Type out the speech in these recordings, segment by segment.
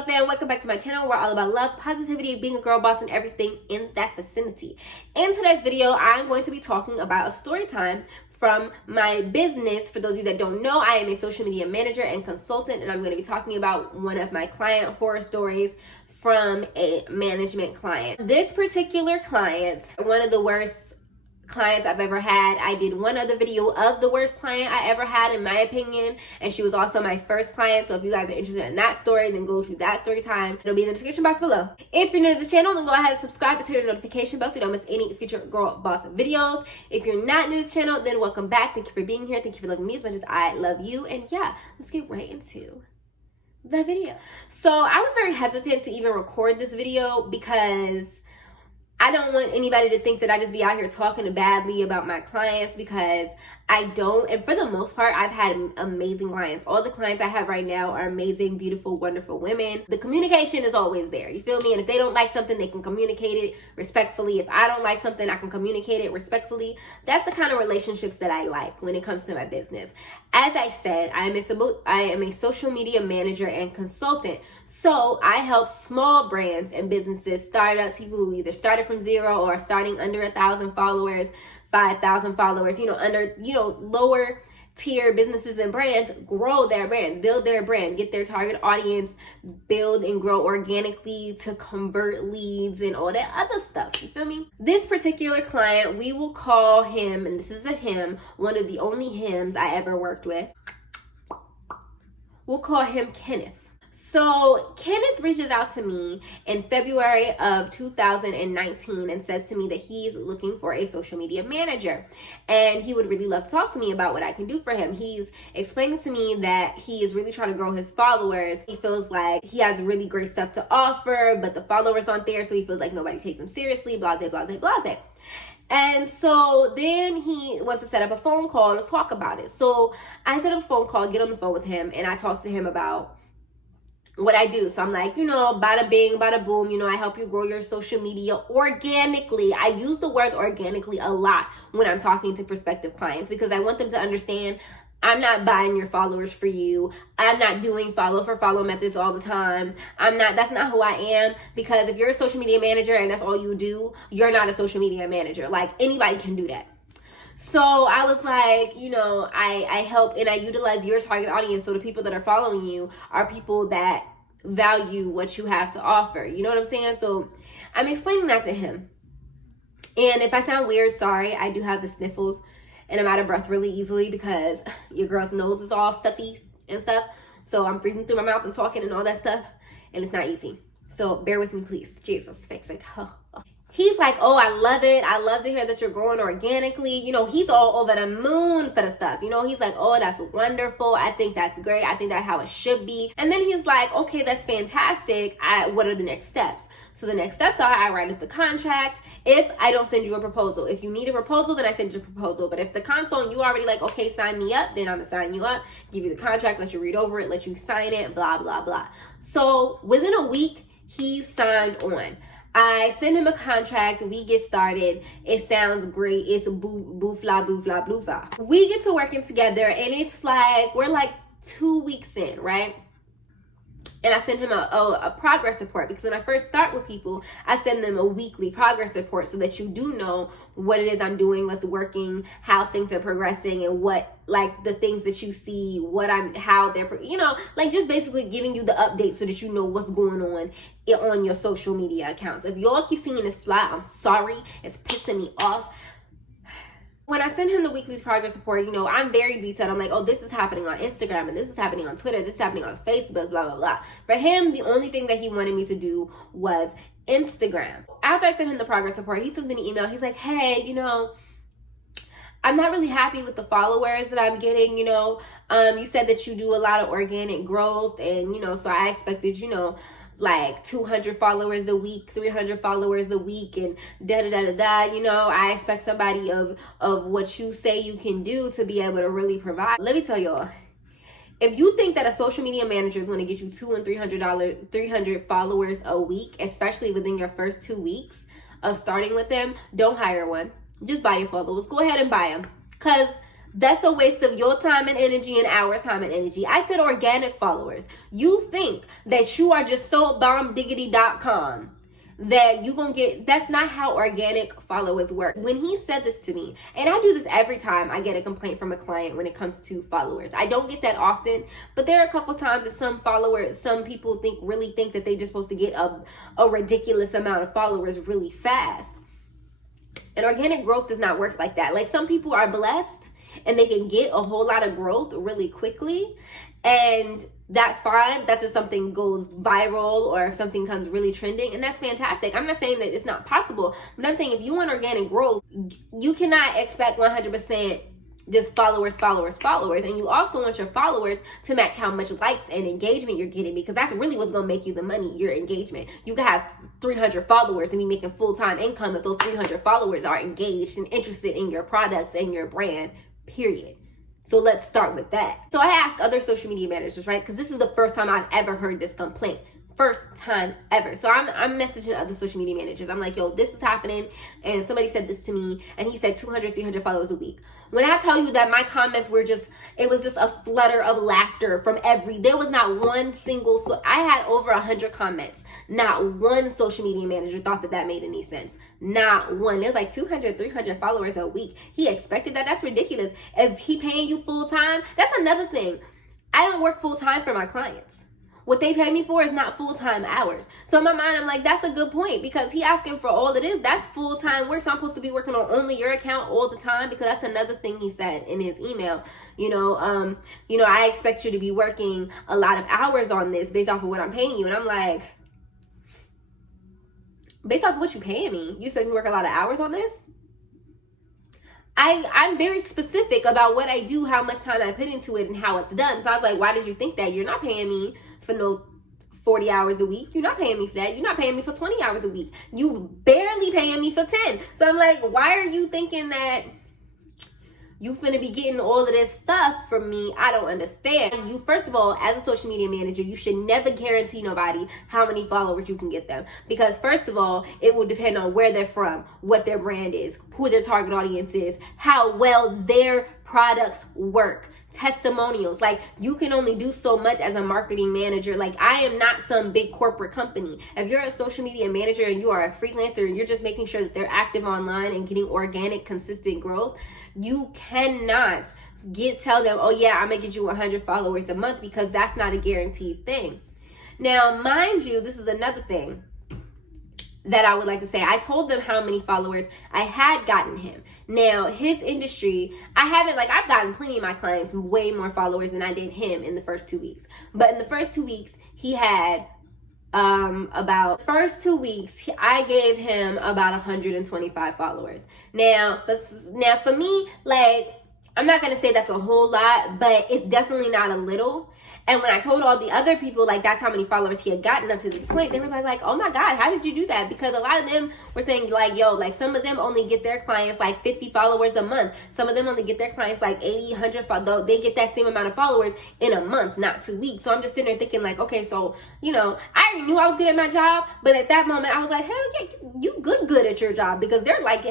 CherishingFlo fan, welcome back to my channel. We're all about love, positivity, being a girl boss, and everything in that vicinity. In today's video, I'm going to be talking about a story time from my business. For those of you that don't know, I am a social media manager and consultant, and I'm going to be talking about one of my client horror stories from a management client. This particular client, one of the worst clients I've ever had. I did one other video of the worst client I ever had, in my opinion, and she was also my first client. So if you guys are interested in that story, then go to that story time. It'll be in the description box below. If you're new to the channel, then go ahead and subscribe and turn the notification bell so you don't miss any future girl boss videos. If you're not new to this channel, then welcome back. Thank you for being here. Thank you for loving me as much as I love you. And yeah, let's get right into the video. So I was very hesitant to even record this video because I don't want anybody to think that I just be out here talking badly about my clients, because I don't. And for the most part, I've had amazing clients. All the clients I have right now are amazing, beautiful, wonderful women. The communication is always there. You feel me? And if they don't like something, they can communicate it respectfully. If I don't like something, I can communicate it respectfully. That's the kind of relationships that I like when it comes to my business. As I said, I am a social media manager and consultant. So I help small brands and businesses, startups, people who either started from zero or are starting under 1,000 followers, 5,000 followers, under, lower tier businesses and brands, grow their brand, build their brand, get their target audience, build and grow organically to convert leads and all that other stuff. You feel me? This particular client, we will call him, and this is a him, one of the only hims I ever worked with. We'll call him Kenneth. So Kenneth reaches out to me in February of 2019 and says to me that he's looking for a social media manager, and he would really love to talk to me about what I can do for him. He's explaining to me that he is really trying to grow his followers. He feels like he has really great stuff to offer, but the followers aren't there, so he feels like nobody takes him seriously, blase, blase, blase. And so then he wants to set up a phone call to talk about it. So I set up a phone call, get on the phone with him, and I talk to him about what I do. So I'm like, bada bing, bada boom, I help you grow your social media organically. I use the words organically a lot when I'm talking to prospective clients, because I want them to understand I'm not buying your followers for you. I'm not doing follow for follow methods all the time. That's not who I am. Because if you're a social media manager and that's all you do, you're not a social media manager. Like, anybody can do that. So I was like, I help and I utilize your target audience. So the people that are following you are people that value what you have to offer. You know what I'm saying? So I'm explaining that to him. And if I sound weird, sorry, I do have the sniffles and I'm out of breath really easily because your girl's nose is all stuffy and stuff. So I'm breathing through my mouth and talking and all that stuff, and it's not easy. So bear with me, please. Jesus, fix it. He's like, oh, I love it. I love to hear that you're growing organically. He's all over the moon for the stuff. He's like, oh, that's wonderful. I think that's great. I think that's how it should be. And then he's like, okay, that's fantastic. What are the next steps? So the next steps are I write up the contract. If I don't send you a proposal, if you need a proposal, then I send you a proposal. But if the console and you already like, okay, sign me up, then I'm gonna sign you up, give you the contract, let you read over it, let you sign it, blah, blah, blah. So within a week, he signed on. I send him a contract. We get started. It sounds great. It's boo fla, boo fla, blue fla. We get to working together, and it's like, we're like 2 weeks in, right? And I send him a progress report, because when I first start with people, I send them a weekly progress report so that you do know what it is I'm doing, what's working, how things are progressing, and what, like, the things that you see, how they're, just basically giving you the update so that you know what's going on your social media accounts. If y'all keep seeing this fly, I'm sorry. It's pissing me off. When I send him the weekly progress report, I'm very detailed. I'm like, oh, this is happening on Instagram, and this is happening on Twitter, this is happening on Facebook, blah, blah, blah. For him, the only thing that he wanted me to do was Instagram. After I sent him the progress report, he sends me an email. He's like, hey, I'm not really happy with the followers that I'm getting, you said that you do a lot of organic growth, and, so I expected, like 200 followers a week, 300 followers a week, and I expect somebody of what you say you can do to be able to really provide. Let me tell y'all, if you think that a social media manager is going to get you $200 and $300 followers a week, especially within your first 2 weeks of starting with them, don't hire one. Just buy your followers. Go ahead and buy them. Because That's a waste of your time and energy and our time and energy. I said organic followers. You think that you are just so bombdiggity.com that you gonna get, that's not how organic followers work. When he said this to me, and I do this every time I get a complaint from a client when it comes to followers. I don't get that often, but there are a couple times that some people really think that they're just supposed to get a ridiculous amount of followers really fast. And organic growth does not work like that. Like, some people are blessed and they can get a whole lot of growth really quickly, and that's fine. That's if something goes viral or if something comes really trending, and that's fantastic. I'm not saying that it's not possible, but I'm saying if you want organic growth, you cannot expect 100% just followers, and you also want your followers to match how much likes and engagement you're getting, because that's really what's going to make you the money, your engagement. You can have 300 followers and be making full-time income if those 300 followers are engaged and interested in your products and your brand, period. So let's start with that. So I asked other social media managers, right? Because this is the first time I've ever heard this complaint. First time ever. So I'm messaging other social media managers. I'm like, yo, this is happening. And somebody said this to me. And he said 200, 300 followers a week. When I tell you that my comments were it was just a flutter of laughter from there was not one single, so I had over 100 comments. Not one social media manager thought that made any sense. Not one. It was like 200, 300 followers a week. He expected that. That's ridiculous. Is he paying you full time? That's another thing. I don't work full time for my clients. What they pay me for is not full-time hours. So in my mind, I'm like, that's a good point, because he asking for all it is. That's full-time work. So I'm supposed to be working on only your account all the time, because that's another thing he said in his email. I expect you to be working a lot of hours on this based off of what I'm paying you. And I'm like, based off of what you paying me, you expect me to work a lot of hours on this? I'm very specific about what I do, how much time I put into it, and how it's done. So I was like, why did you think that? You're not paying me for no 40 hours a week. You're not paying me for that. You're not paying me for 20 hours a week. You barely paying me for 10. So I'm like, why are you thinking that you finna be getting all of this stuff from me? I don't understand. You, first of all, as a social media manager, you should never guarantee nobody how many followers you can get them. Because first of all, it will depend on where they're from, what their brand is, who their target audience is, how well their products work. Testimonials. Like, you can only do so much as a marketing manager. Like, I am not some big corporate company. If you're a social media manager and you are a freelancer and you're just making sure that they're active online and getting organic, consistent growth, you cannot tell them, oh yeah, I'm gonna get you 100 followers a month, because that's not a guaranteed thing. Now, mind you, this is another thing that I would like to say. I told them how many followers I had gotten him. Now, his industry, I've gotten plenty of my clients way more followers than I did him in the first 2 weeks. But in the first 2 weeks, he had I gave him about 125 followers. Now for me, like, I'm not gonna say that's a whole lot, but it's definitely not a little. And when I told all the other people, like, that's how many followers he had gotten up to this point, they were like, oh my God, how did you do that? Because a lot of them were saying, like, yo, like, some of them only get their clients like 50 followers a month. Some of them only get their clients like 80, 100, they get that same amount of followers in a month, not 2 weeks. So I'm just sitting there thinking, like, okay, so, I already knew I was good at my job, but at that moment I was like, hell yeah, you good at your job, because they're like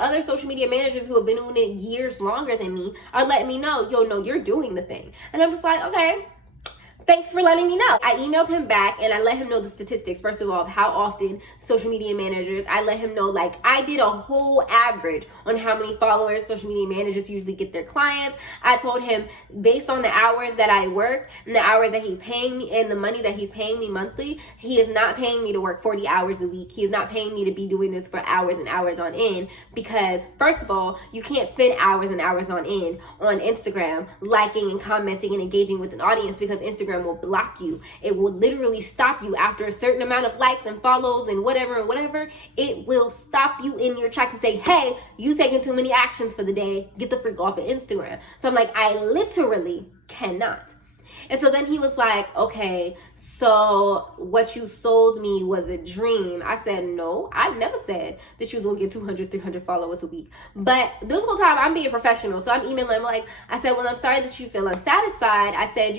other social media managers who have been doing it years longer than me are letting me know, yo, no, you're doing the thing. And I'm just like, okay, thanks for letting me know. I emailed him back and I let him know the statistics, first of all, of how often social media managers, I let him know, like, I did a whole average on how many followers social media managers usually get their clients. I told him, based on the hours that I work and the hours that he's paying me and the money that he's paying me monthly, he is not paying me to work 40 hours a week. He is not paying me to be doing this for hours and hours on end, because first of all, you can't spend hours and hours on end on Instagram liking and commenting and engaging with an audience, because Instagram will block you. It will literally stop you after a certain amount of likes and follows and whatever. It will stop you in your track and say, hey, you taking too many actions for the day. Get the freak off of Instagram. So I'm like, I literally cannot. And so then he was like, okay, so what you sold me was a dream. I said, no, I never said that you was gonna get 200, 300 followers a week. But this whole time I'm being professional. So I'm emailing him, like, I said, well, I'm sorry that you feel unsatisfied. I said,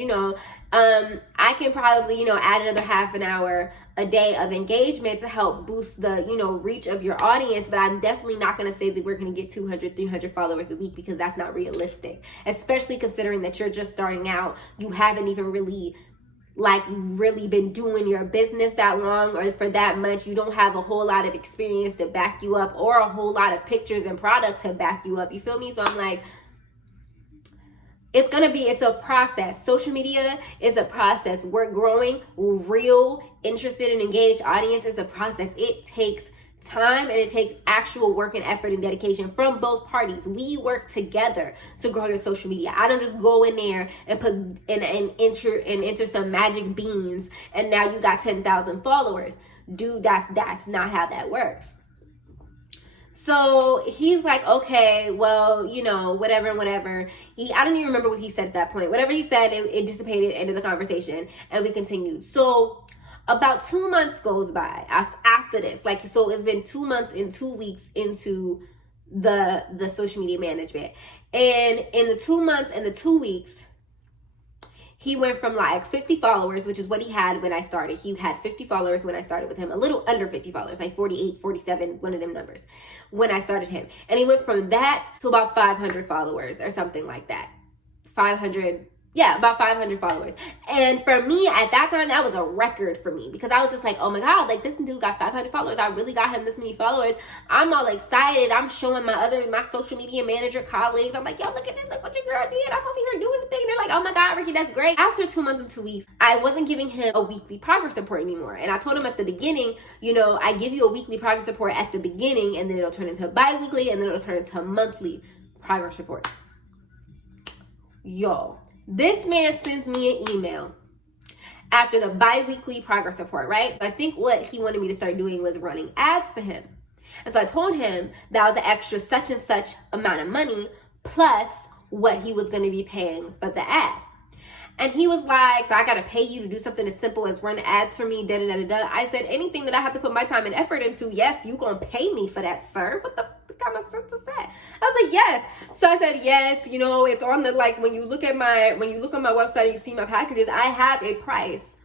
I can probably, add another half an hour a day of engagement to help boost the, reach of your audience. But I'm definitely not going to say that we're going to get 200, 300 followers a week, because that's not realistic, especially considering that you're just starting out. You haven't even really been doing your business that long or for that much. You don't have a whole lot of experience to back you up, or a whole lot of pictures and product to back you up. You feel me? So I'm like, it's a process. Social media is a process. We're growing real, interested and engaged audience. It's a process. It takes time, and it takes actual work and effort and dedication from both parties. We work together to grow your social media. I don't just go in there and put and enter some magic beans and now you got 10,000 followers. Dude, that's not how that works. So he's like, okay, well, whatever. I don't even remember what he said at that point. Whatever he said, it dissipated, ended the conversation, and we continued. So about 2 months goes by after this. So it's been 2 months and 2 weeks into the social media management. And in the 2 months and the 2 weeks, he went from 50 followers, which is what he had when I started. He had 50 followers when I started with him, a little under 50 followers, 48, 47, one of them numbers, when I started him. And he went from that to about 500 followers or something like that. About 500 followers. And for me, at that time, that was a record for me, because I was just like, oh my God, this dude got 500 followers. I really got him this many followers. I'm all excited. I'm showing my social media manager colleagues. I'm like, yo, look at this. Look what your girl did. I'm over here doing the thing. They're like, oh my God, Ricky, that's great. After 2 months and 2 weeks, I wasn't giving him a weekly progress report anymore. And I told him at the beginning, I give you a weekly progress report at the beginning, and then it'll turn into bi-weekly, and then it'll turn into monthly progress reports. Yo, this man sends me an email after the bi-weekly progress report, right? I think what he wanted me to start doing was running ads for him. And so I told him that was an extra such and such amount of money plus what he was going to be paying for the ad. And he was like, so I got to pay you to do something as simple as run ads for me, da-da-da-da-da. I said, anything that I have to put my time and effort into, yes, you going to pay me for that, sir. What the kind of sense is that? I was like, yes. So I said, yes, it's on the, when you look on my website and you see my packages, I have a price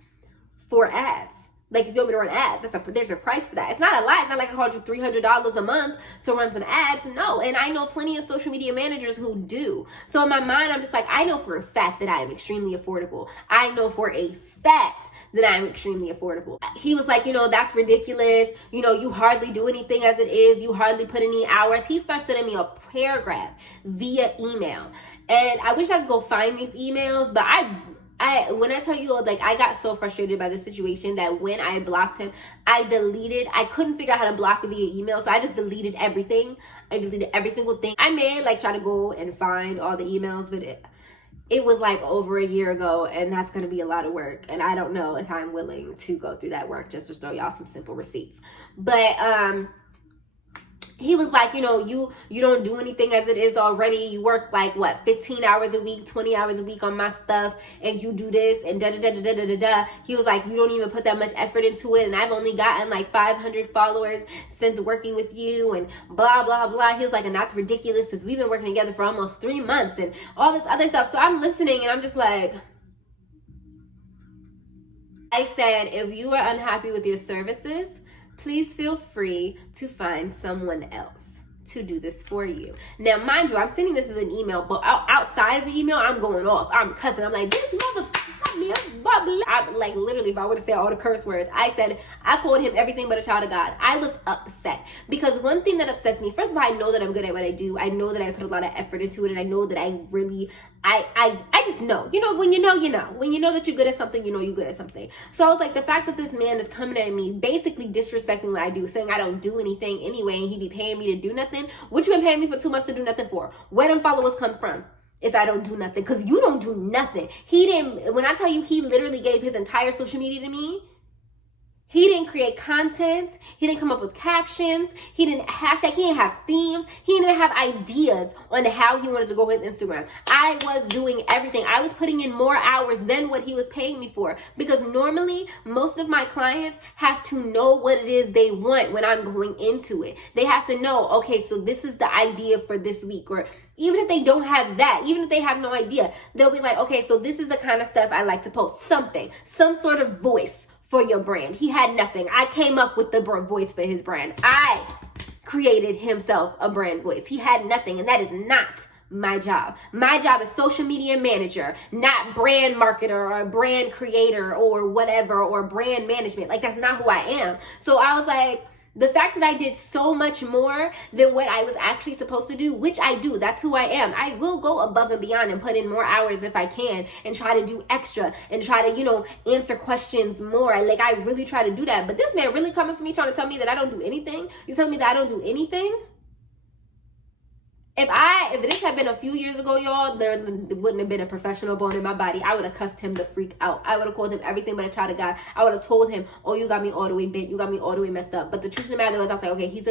for ads. If you want me to run ads, there's a price for that. It's not a lot. It's not like I called you $300 a month to run some ads. No. And I know plenty of social media managers who do. So in my mind, I'm just like, I know for a fact that I am extremely affordable. I know for a fact that I'm extremely affordable. He was like, that's ridiculous. You hardly do anything as it is. You hardly put any hours. He starts sending me a paragraph via email. And I wish I could go find these emails, but when I tell you, I got so frustrated by the situation that when I blocked him, I couldn't figure out how to block via email. So I just deleted everything. I deleted every single thing. I may try to go and find all the emails, but it was over a year ago, and that's going to be a lot of work. And I don't know if I'm willing to go through that work just to show y'all some simple receipts. But, he was like, you don't do anything as it is already. You work 15 hours a week, 20 hours a week on my stuff, and you do this and da-da-da-da-da-da-da. He was like, you don't even put that much effort into it, and I've only gotten 500 followers since working with you, and blah, blah, blah. He was like, and that's ridiculous because we've been working together for almost 3 months and all this other stuff. So I'm listening, and I'm just like, I said, if you are unhappy with your services, please feel free to find someone else to do this for you. Now, mind you, I'm sending this as an email, but outside of the email, I'm going off. I'm cussing. I'm like, this mother... literally, if I were to say all the curse words, I called him everything but a child of God. I was upset because one thing that upsets me, first of all, I know that I'm good at what I do. I know that I put a lot of effort into it, and I know that I just know. When you know, you know. When you know that you're good at something, you know you're good at something. So I was like, the fact that this man is coming at me, basically disrespecting what I do, saying I don't do anything anyway, and he be paying me to do nothing. What you been paying me for 2 months to do nothing for? Where them followers come from? If I don't do nothing, because you don't do nothing. When I tell you, he literally gave his entire social media to me. He didn't create content. He didn't come up with captions. He didn't hashtag. He didn't have themes. He didn't even have ideas on how he wanted to grow his Instagram. I was doing everything. I was putting in more hours than what he was paying me for, because normally most of my clients have to know what it is they want when I'm going into it. They have to know, okay, so this is the idea for this week. Or even if they don't have that, even if they have no idea, they'll be like, okay, so this is the kind of stuff I like to post. Some sort of voice for your brand. He had nothing. I came up with the voice for his brand. I created himself a brand voice. He had nothing, and that is not my job. My job is social media manager, not brand marketer or brand creator or whatever, or brand management. Like, that's not who I am. So I was like, the fact that I did so much more than what I was actually supposed to do, which I do, that's who I am. I will go above and beyond and put in more hours if I can, and try to do extra and try to, answer questions more. Like, I really try to do that. But this man really coming for me, trying to tell me that I don't do anything. You tell me that I don't do anything? If this had been a few years ago, y'all, there wouldn't have been a professional bone in my body. I would have cussed him the freak out. I would have called him everything but a child of God. I would have told him, oh, you got me all the way bent. You got me all the way messed up. But the truth of the matter was, I was like, okay, he's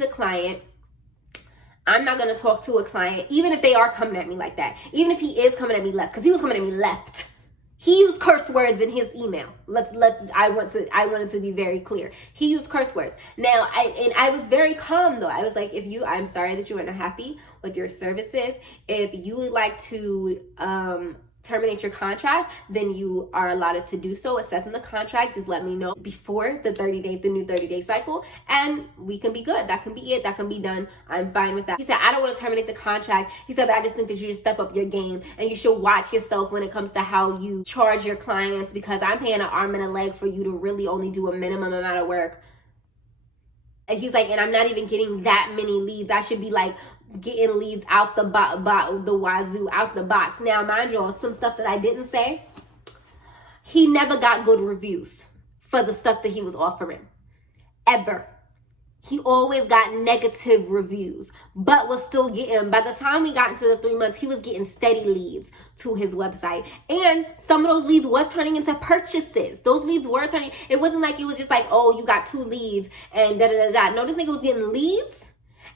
a client. I'm not going to talk to a client, even if they are coming at me like that. Even if he is coming at me left, because he was coming at me left. He used curse words in his email. I wanted to be very clear. He used curse words. Now, I was very calm though. I was like, I'm sorry that you weren't happy with your services. If you would like to terminate your contract, then you are allowed to do so. It says in the contract, just let me know before the new 30-day cycle, and we can be good. That can be it. That can be done. I'm fine with that. He said, I don't want to terminate the contract. He said, but I just think that you should step up your game, and you should watch yourself when it comes to how you charge your clients, because I'm paying an arm and a leg for you to really only do a minimum amount of work. And he's like, and I'm not even getting that many leads. I should be like getting leads out the wazoo, out the box. Now, mind you, some stuff that I didn't say, he never got good reviews for the stuff that he was offering. Ever. He always got negative reviews, but was still getting, by the time we got into the 3 months, he was getting steady leads to his website. And some of those leads was turning into purchases. Those leads were turning, it wasn't like it was just like, oh, you got 2 leads and da-da-da-da. No, this nigga was getting leads,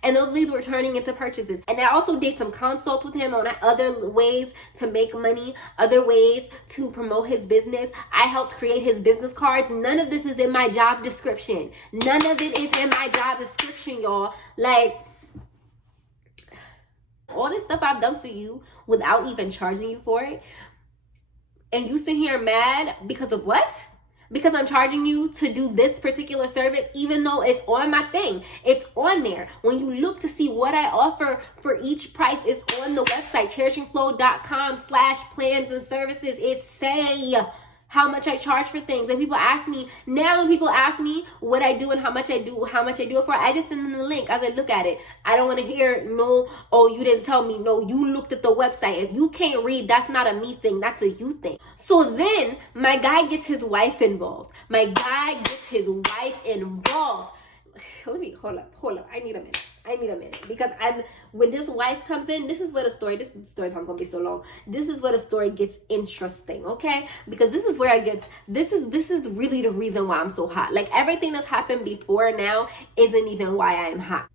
and those leads were turning into purchases. And I also did some consults with him on other ways to make money, other ways to promote his business. I helped create his business cards. None of this is in my job description. None of it is in my job description, y'all. Like, all this stuff I've done for you without even charging you for it. And you sit here mad because of what? Because I'm charging you to do this particular service, even though it's on my thing. It's on there. When you look to see what I offer for each price, it's on the website, CherishingFlo.com/plans and services. It say how much I charge for things. And people ask me, now when people ask me what I do and how much I do it for, I just send them the link. I said, look at it. I don't want to hear, no, oh, you didn't tell me. No, you looked at the website. If you can't read, that's not a me thing. That's a you thing. So then my guy gets his wife involved. Let me, hold up. I need a minute. Because when this wife comes in, this story time gonna be so long. This is where the story gets interesting, okay? Because this is where it gets, this is really the reason why I'm so hot. Like, everything that's happened before now isn't even why I'm hot.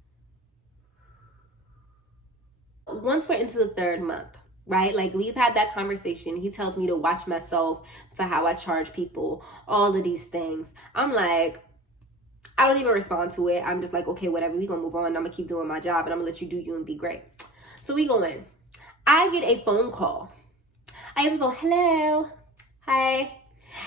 Once we're into the 3rd month, right? Like, we've had that conversation. He tells me to watch myself for how I charge people, all of these things. I'm like, I don't even respond to it. I'm just like, okay, whatever. We gonna move on. I'm gonna keep doing my job, and I'm gonna let you do you and be great. So we go in. I get a phone call. I get a phone. Hello. Hi.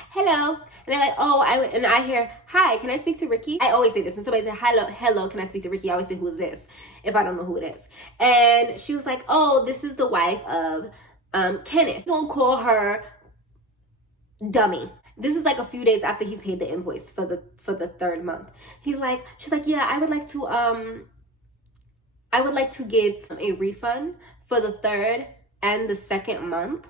Hello. And they're like, oh, I hear, hi, can I speak to Ricky? I always say this. When somebody says, hello, can I speak to Ricky? I always say, who is this? If I don't know who it is. And she was like, oh, this is the wife of Kenneth. You're gonna call her dummy. This is like a few days after he's paid the invoice for the 3rd month. She's like, yeah, I would like to get a refund for the 3rd and the 2nd month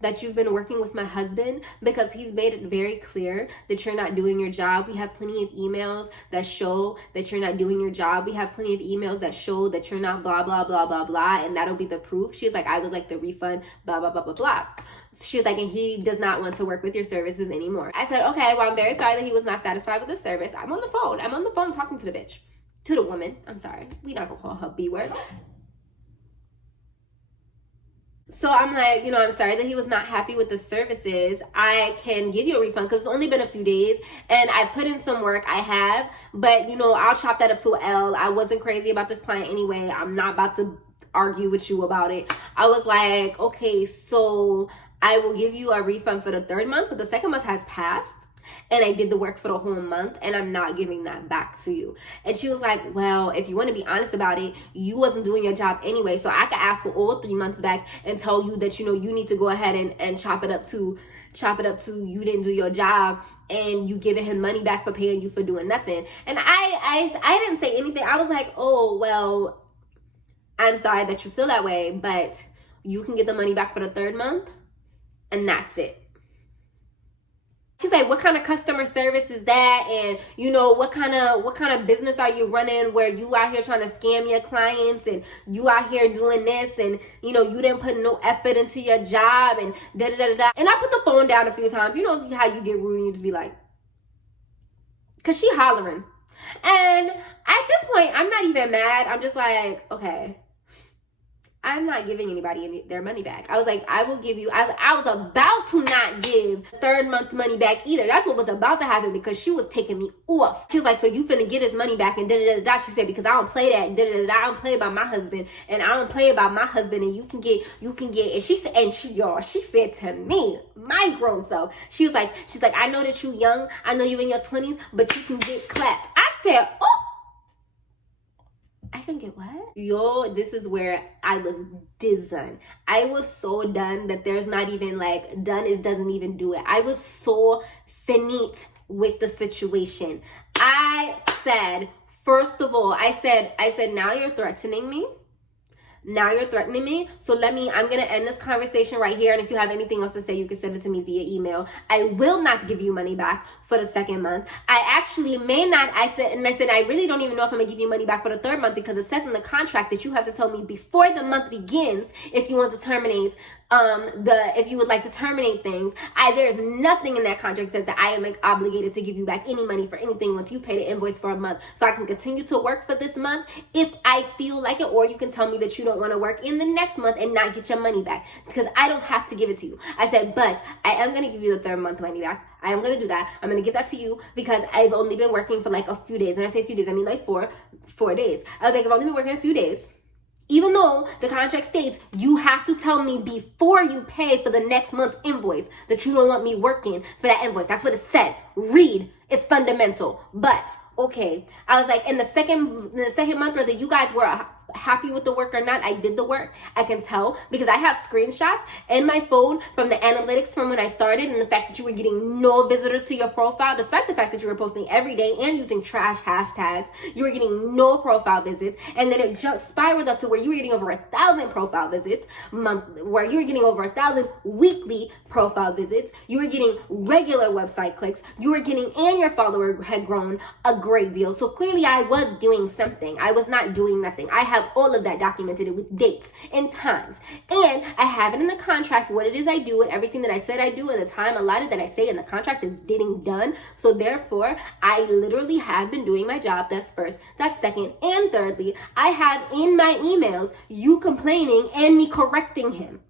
that you've been working with my husband, because he's made it very clear that you're not doing your job. We have plenty of emails that show that you're not doing your job. We have plenty of emails that show that you're not blah, blah, blah, blah, blah, and that'll be the proof. She's like, I would like the refund, blah, blah, blah, blah, blah. She was like, and he does not want to work with your services anymore. I said, okay, well, I'm very sorry that he was not satisfied with the service. I'm on the phone talking to the bitch. To the woman. I'm sorry. We not gonna call her B word. So I'm like, I'm sorry that he was not happy with the services. I can give you a refund because it's only been a few days and I put in some work. I have, but I'll chop that up to an L. I wasn't crazy about this client anyway. I'm not about to argue with you about it. I was like, okay, so I will give you a refund for the 3rd month, but the 2nd month has passed. and I did the work for the whole month, and I'm not giving that back to you. And she was like, well, if you want to be honest about it, you wasn't doing your job anyway, so I could ask for all 3 months back and tell you that, you need to go ahead and chop it up to you didn't do your job, and you giving him money back for paying you for doing nothing. And I didn't say anything. I was like, oh, well, I'm sorry that you feel that way, but you can get the money back for the 3rd month, and that's it. She's like, what kind of customer service is that? And, what kind of business are you running where you out here trying to scam your clients, and you out here doing this, and, you didn't put no effort into your job, and da-da-da-da. And I put the phone down a few times. You know how you get rude and you just be like, because she hollering. And at this point, I'm not even mad. I'm just like, okay, I'm not giving anybody their money back. I was like, I will give you, I was about to not give the 3rd month's money back either. That's what was about to happen, because she was taking me off. She was like, so you finna get his money back, and da-da-da-da. She said, because I don't play that, da-da-da-da. I don't play about my husband, and I don't play about my husband, and you can get, and she said, she said to me, my grown self, she's like, I know that you young, I know you in your 20s, but you can get clapped. I said, oh, I can get what? Yo, this is where I was done. I was so done that there's not even like done. It doesn't even do it. I was so finite with the situation. I said, first of all, I said, now you're threatening me. Now you're threatening me. So I'm going to end this conversation right here. And if you have anything else to say, you can send it to me via email. I will not give you money back for the 2nd month. I actually may not. I said, I really don't even know if I'm going to give you money back for the 3rd month, because it says in the contract that you have to tell me before the month begins if you want to terminate if you would like to terminate things. There's nothing in that contract says that I am obligated to give you back any money for anything once you've paid an invoice for a month. So I can continue to work for this month if I feel like it, or you can tell me that you don't want to work in the next month and not get your money back, because I don't have to give it to you. I said, but I am going to give you the 3rd month money back. I am going to do that. I'm going to give that to you because I've only been working for like a few days. And I say a few days, I mean like four days. I was like, I've only been working a few days. Even though the contract states you have to tell me before you pay for the next month's invoice that you don't want me working for that invoice. That's what it says. Read. It's fundamental. But, okay. I was like, in the second month, whether you guys were happy with the work or not, I did the work. I can tell because I have screenshots in my phone from the analytics from when I started, and the fact that you were getting no visitors to your profile, despite the fact that you were posting every day and using trash hashtags. You were getting no profile visits, and then it just spiraled up to where you were getting over 1,000 profile visits where you were getting over 1,000 weekly profile visits. You were getting regular website clicks. You were getting, and your follower had grown a great deal. So clearly I was doing something. I was not doing nothing. I have all of that documented with dates and times, and I have it in the contract what it is I do, and everything that I said I do, and the time allotted that I say in the contract is getting done. So therefore I literally have been doing my job. That's first, that's second, and thirdly, I have in my emails you complaining and me correcting him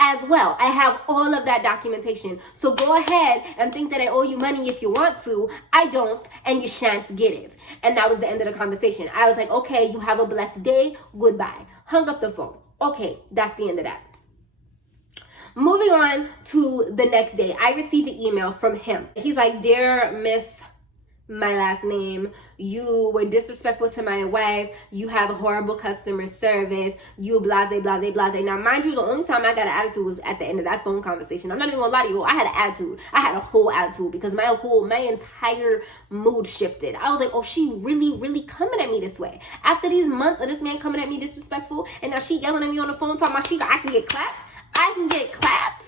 as well. I have all of that documentation. So go ahead and think that I owe you money if you want to. I don't, and you shan't get it. And that was the end of the conversation. I was like, okay, you have a blessed day. Goodbye. Hung up the phone. Okay, that's the end of that. Moving on to the next day, I received an email from him. He's like, dear Miss, my last name, you were disrespectful to my wife, you have horrible customer service, you blase, blase, blase. Now, mind you, the only time I got an attitude was at the end of that phone conversation. I'm not even gonna lie to you, I had an attitude. I had a whole attitude because my entire mood shifted. I was like, oh, she really coming at me this way. After these months of this man coming at me disrespectful, and now she yelling at me on the phone talking about I can get clapped. I can get clapped.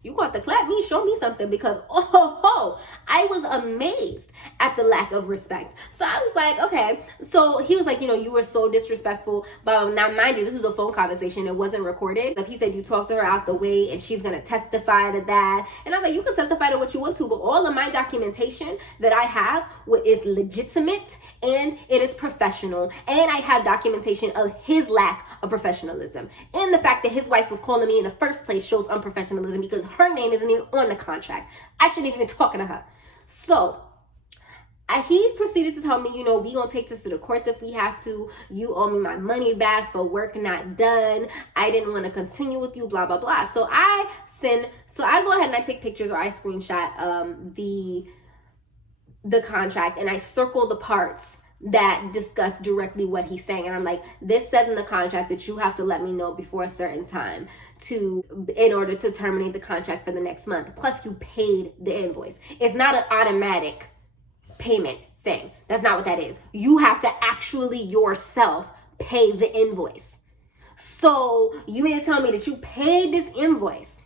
You got to clap me, show me something, because I was amazed at the lack of respect. So I was like, okay. So he was like, you were so disrespectful. But now, mind you, this is a phone conversation. It wasn't recorded. Like he said, you talked to her out the way and she's going to testify to that. And I was like, you can testify to what you want to, but all of my documentation that I have is legitimate and it is professional. And I have documentation of his lack of professionalism. And the fact that his wife was calling me in the first place shows unprofessionalism because her name isn't even on the contract. I shouldn't even be talking to her. So He proceeded to tell me, we gonna take this to the courts if we have to. You owe me my money back for work not done. I didn't want to continue with you, blah, blah, blah. So I go ahead and I take pictures, or I screenshot the contract, and I circle the parts that discuss directly what he's saying. And I'm like, this says in the contract that you have to let me know before a certain time in order to terminate the contract for the next month. Plus you paid the invoice. It's not an automatic payment thing. That's not what that is. You have to actually yourself pay the invoice. So you mean to tell me that you paid this invoice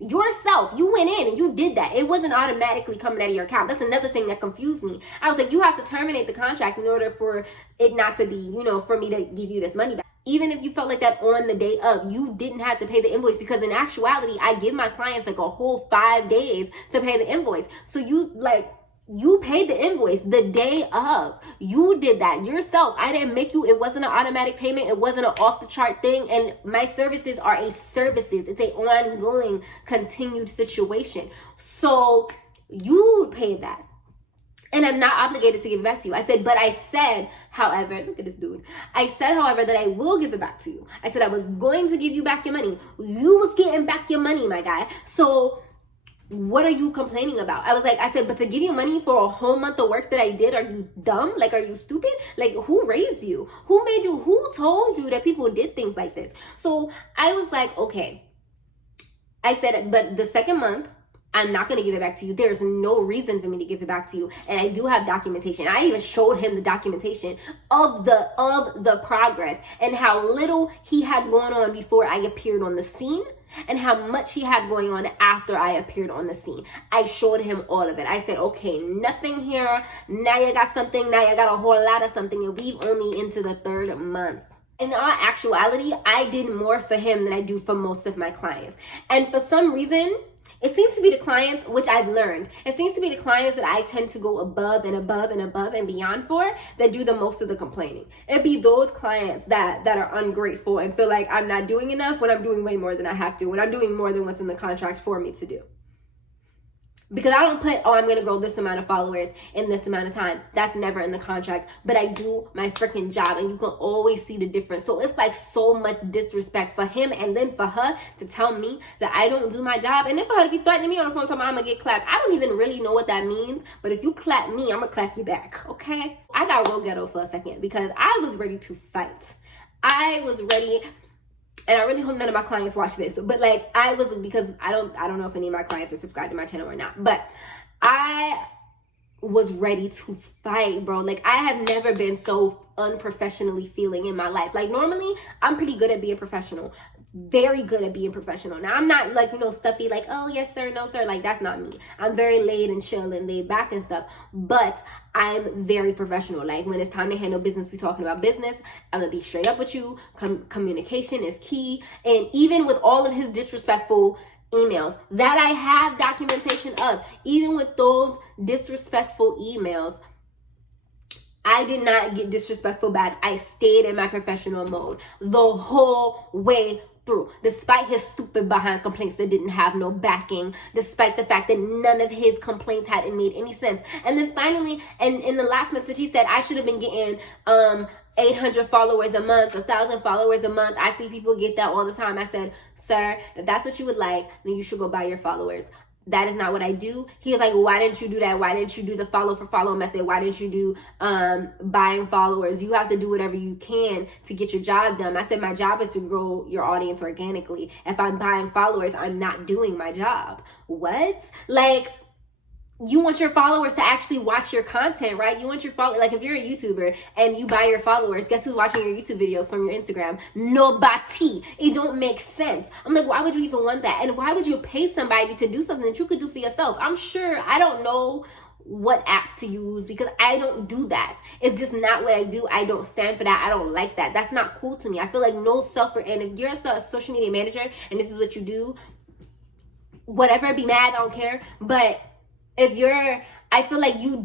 yourself? You went in and you did that. It wasn't automatically coming out of your account. That's another thing that confused me. I was like, you have to terminate the contract in order for it not to be, for me to give you this money back. Even if you felt like that on the day of, you didn't have to pay the invoice, because in actuality, I give my clients like a whole 5 days to pay the invoice. So you paid the invoice the day of. You did that yourself. I didn't make you. It wasn't an automatic payment. It wasn't an off the chart thing. And my services are services. It's an ongoing, continued situation. So you paid that. And I'm not obligated to give it back to you. I said, however, look at this dude. I said, however, that I will give it back to you. I said I was going to give you back your money. You was getting back your money, my guy. So what are you complaining about? I said, but to give you money for a whole month of work that I did, are you dumb? Like, are you stupid? Like, who raised you? Who made you? Who told you that people did things like this? So I was like, okay. I said, but the second month, I'm not going to give it back to you. There's no reason for me to give it back to you. And I do have documentation. I even showed him the documentation of the progress and how little he had going on before I appeared on the scene, and how much he had going on after I appeared on the scene. I showed him all of it. I said, okay, nothing here. Now you got something. Now you got a whole lot of something. And we've only into the 3rd month. In all actuality, I did more for him than I do for most of my clients. And for some reason, it seems to be the clients, which I've learned, it seems to be the clients that I tend to go above and above and above and beyond for, that do the most of the complaining. It'd be those clients that are ungrateful and feel like I'm not doing enough when I'm doing way more than I have to, when I'm doing more than what's in the contract for me to do. Because I don't put, I'm going to grow this amount of followers in this amount of time. That's never in the contract. But I do my freaking job, and you can always see the difference. So it's like so much disrespect for him, and then for her to tell me that I don't do my job. And then for her to be threatening me on the phone talking about I'm going to get clapped. I don't even really know what that means. But if you clap me, I'm going to clap you back. Okay? I got real ghetto for a second because I was ready to fight. I was ready. And I really hope none of my clients watch this. But because I don't know if any of my clients are subscribed to my channel or not. But I was ready to fight, bro. Like, I have never been so unprofessionally feeling in my life. Like, normally, I'm pretty good at being professional. Very good at being professional. Now, I'm not stuffy, like, oh, yes, sir, no, sir. Like, that's not me. I'm very laid and chill and laid back and stuff. But I'm very professional. Like, when it's time to handle business, we talking about business. I'm going to be straight up with you. Communication is key. And even with all of his disrespectful emails that I have documentation of, even with those disrespectful emails, I did not get disrespectful back. I stayed in my professional mode the whole way through, despite his stupid behind complaints that didn't have no backing, despite the fact that none of his complaints hadn't made any sense. And then finally, and in the last message, he said I should have been getting 800 followers a month, 1,000 followers a month. I see people get that all the time. I said, sir, if that's what you would like, then you should go buy your followers. That is not what I do. He was like, why didn't you do that? Why didn't you do the follow for follow method? Why didn't you do buying followers? You have to do whatever you can to get your job done. I said, my job is to grow your audience organically. If I'm buying followers, I'm not doing my job. What? Like, you want your followers to actually watch your content, right? You want your followers, like if you're a YouTuber and you buy your followers, guess who's watching your YouTube videos from your Instagram? Nobody. It don't make sense. I'm like, why would you even want that? And why would you pay somebody to do something that you could do for yourself? I'm sure, I don't know what apps to use because I don't do that. It's just not what I do. I don't stand for that. I don't like that. That's not cool to me. I feel like no and if you're a social media manager and this is what you do, whatever, be mad, I don't care. But I feel like you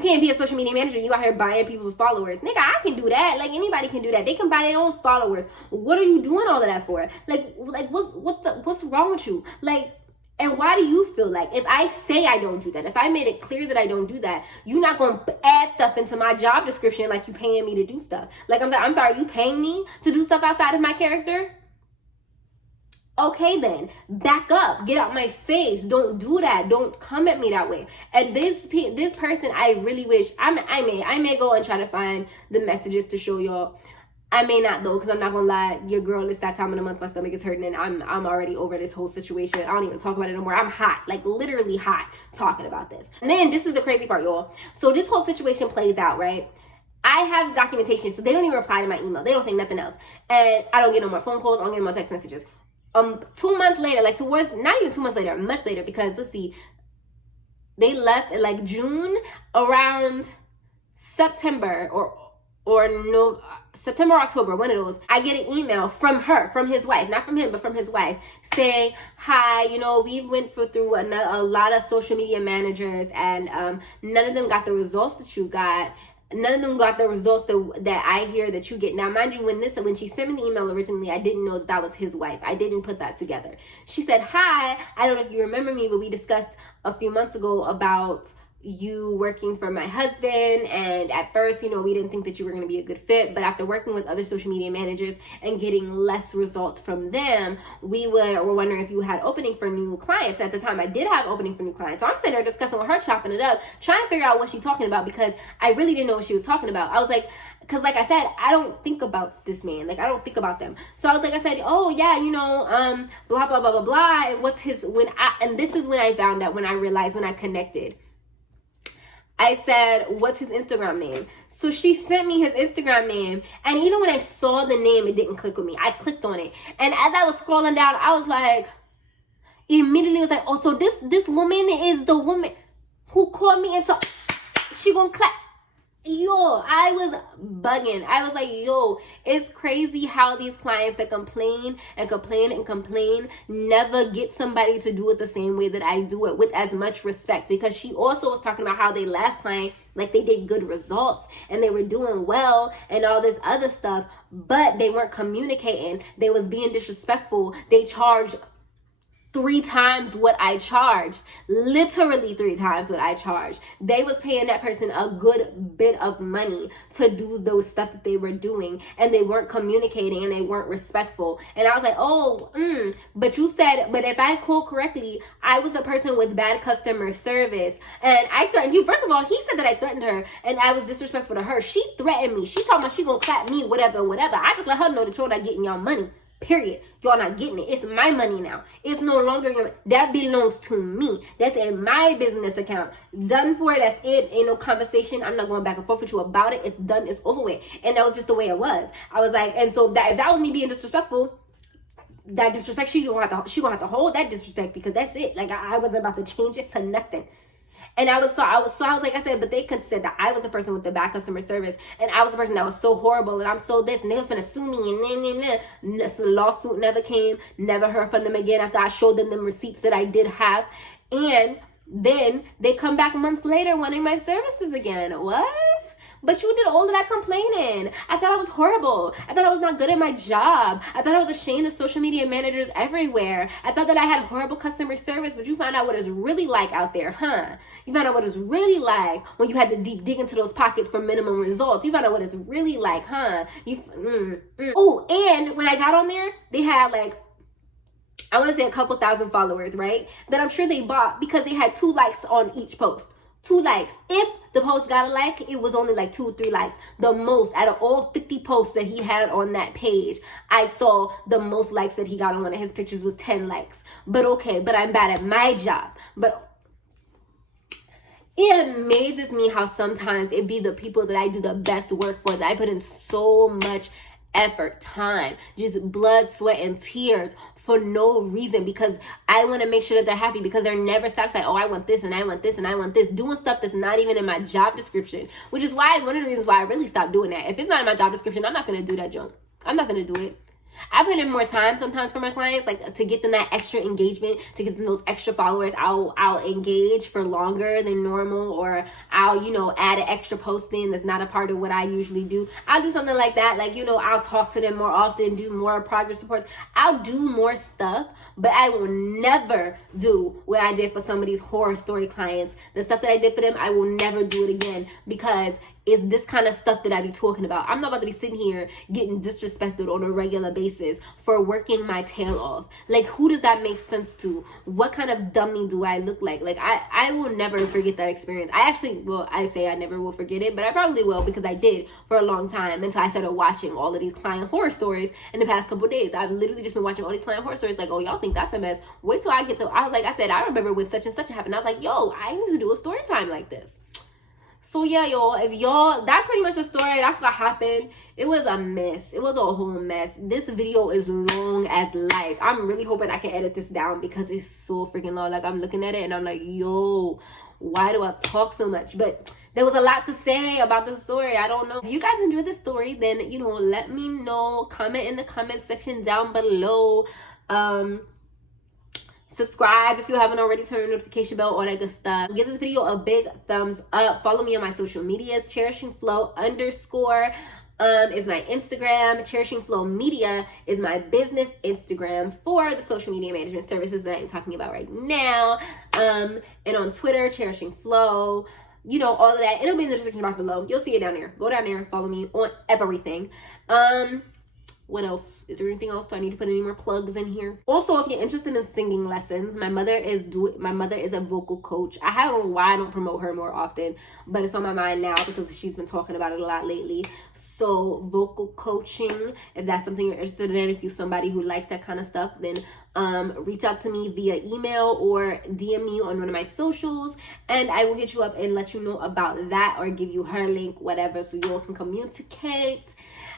can't be a social media manager. You out here buying people's followers. Nigga, I can do that. Like, anybody can do that. They can buy their own followers. What are you doing all of that for? Like what's wrong with you? Like, And why do you feel like if I say I don't do that, if I made it clear that I don't do that, you're not going to add stuff into my job description like you paying me to do stuff? Like, I'm sorry, you paying me to do stuff outside of my character? Okay, then back up, get out my face. Don't do that. Don't come at me that way. And this person, I really wish I may go and try to find the messages to show y'all. I may not though, because I'm not gonna lie, your girl, it's that time of the month my stomach is hurting and I'm already over this whole situation. I don't even talk about it no more. I'm hot, like literally hot talking about this. And then this is the crazy part, y'all. So this whole situation plays out, right? I have documentation, so they don't even reply to my email. They don't say nothing else. And I don't get no more phone calls, I don't get no more text messages. 2 months later, like towards, not even 2 months later, much later, because let's see, they left in like June, around September or no, September, October, one of those, I get an email from her, from his wife, not from him, but from his wife, saying, hi, you know, we went through a lot of social media managers and none of them got the results that you got. None of them got the results that I hear that you get. Now, mind you, when she sent me the email originally, I didn't know that was his wife. I didn't put that together. She said, hi, I don't know if you remember me, but we discussed a few months ago about you working for my husband, and at first, you know, we didn't think that you were going to be a good fit, but after working with other social media managers and getting less results from them, we were wondering if you had opening for new clients. At the time, I did have opening for new clients, so I'm sitting there discussing with her, chopping it up, trying to figure out what she's talking about, because I really didn't know what she was talking about. I was like, because like I said, I don't think about this man. Like, I don't think about them. So I was like, I said, oh yeah, you know, blah, blah, blah, blah, blah. And what's his, and this is when I found out, when I realized, when I connected. I said, what's his Instagram name? So she sent me his Instagram name. And even when I saw the name, it didn't click with me. I clicked on it. And as I was scrolling down, I was like, immediately was like, oh, so this woman is the woman who called me into, she gonna clap. Yo, I was bugging. I was like, yo, it's crazy how these clients that complain and complain and complain never get somebody to do it the same way that I do it, with as much respect. Because she also was talking about how they last client, like they did good results and they were doing well and all this other stuff, but they weren't communicating. They was being disrespectful. They charged 3 times what I charged, literally 3 times what I charged. They was paying that person a good bit of money to do those stuff that they were doing, and they weren't communicating and they weren't respectful. And I was like, but you said, but if I quote correctly, I was a person with bad customer service and I threatened you. First of all, he said that I threatened her and I was disrespectful to her. She threatened me. She told me she gonna clap me, whatever. I just let her know that you're not getting y'all money. Period. Y'all not getting it. It's my money now. It's no longer your, that belongs to me. That's in my business account. Done for it. That's it. Ain't no conversation. I'm not going back and forth with you about it. It's done. It's over with. And that was just the way it was. I was like, and so that if that was me being disrespectful, that disrespect, she gonna have to hold that disrespect, because that's it. Like I wasn't about to change it for nothing. And I was like I said, but they said that I was the person with the bad customer service, and I was the person that was so horrible, and I'm so this, and they was gonna sue me, and this lawsuit never came, never heard from them again after I showed them the receipts that I did have. And then they come back months later wanting my services again. What? But you did all of that complaining. I thought I was horrible. I thought I was not good at my job. I thought I was ashamed of social media managers everywhere. I thought that I had horrible customer service, but you found out what it's really like out there, huh? You found out what it's really like when you had to deep dig into those pockets for minimum results. You found out what it's really like, huh? Oh, and when I got on there, they had like, I want to say a couple thousand followers, right? That I'm sure they bought because they had 2 likes on each post. 2 likes. If the post got a like, it was only like 2 or 3 likes. The most out of all 50 posts that he had on that page, I saw the most likes that he got on one of his pictures was 10 likes. But okay, but I'm bad at my job. But it amazes me how sometimes it be the people that I do the best work for, that I put in so much effort, time, just blood, sweat, and tears for no reason, because I want to make sure that they're happy, because they're never satisfied. Oh, I want this and I want this and I want this, doing stuff that's not even in my job description, which is why one of the reasons why I really stopped doing that. If it's not in my job description, I'm not going to do that junk. I'm not going to do it. I put in more time sometimes for my clients, like to get them that extra engagement, to get them those extra followers. I'll engage for longer than normal, or I'll, you know, add an extra posting that's not a part of what I usually do. I'll do something like that. Like, you know, I'll talk to them more often, do more progress reports. I'll do more stuff, but I will never do what I did for some of these horror story clients. The stuff that I did for them, I will never do it again, because it's this kind of stuff that I be talking about. I'm not about to be sitting here getting disrespected on a regular basis for working my tail off. Like, who does that make sense to? What kind of dummy do I look like? Like, I will never forget that experience. I actually, well, I say I never will forget it, but I probably will, because I did for a long time until I started watching all of these client horror stories in the past couple of days. I've literally just been watching all these client horror stories like, oh, y'all think that's a mess. Wait till I get to, I was like, I said, I remember when such and such happened. I was like, yo, I need to do a story time like this. So yeah, y'all, if y'all, that's pretty much the story. That's what happened. It was a mess. It was a whole mess. This video is long as life. I'm really hoping I can edit this down, because it's so freaking long. Like, I'm looking at it and I'm like, yo, why do I talk so much? But there was a lot to say about the story. I don't know. If you guys enjoyed the story, then, you know, let me know. Comment in the comment section down below. Subscribe if you haven't already, turn the notification bell, all that good stuff. Give this video a big thumbs up. Follow me on my social medias. CherishingFlo _ is my Instagram. CherishingFlo Media is my business Instagram for the social media management services that I'm talking about right now. And on Twitter, CherishingFlo. You know, all of that. It'll be in the description box below. You'll see it down there. Go down there and follow me on everything. What else? Is there anything else? Do I need to put any more plugs in here? Also, if you're interested in singing lessons, my mother is a vocal coach. I don't know why I don't promote her more often, but it's on my mind now because she's been talking about it a lot lately. So vocal coaching, if that's something you're interested in, if you're somebody who likes that kind of stuff, then reach out to me via email or DM me on one of my socials, and I will hit you up and let you know about that, or give you her link, whatever, so you all can communicate.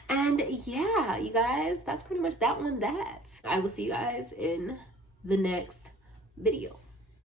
And yeah, you guys, that's pretty much that one. I will see you guys in the next video.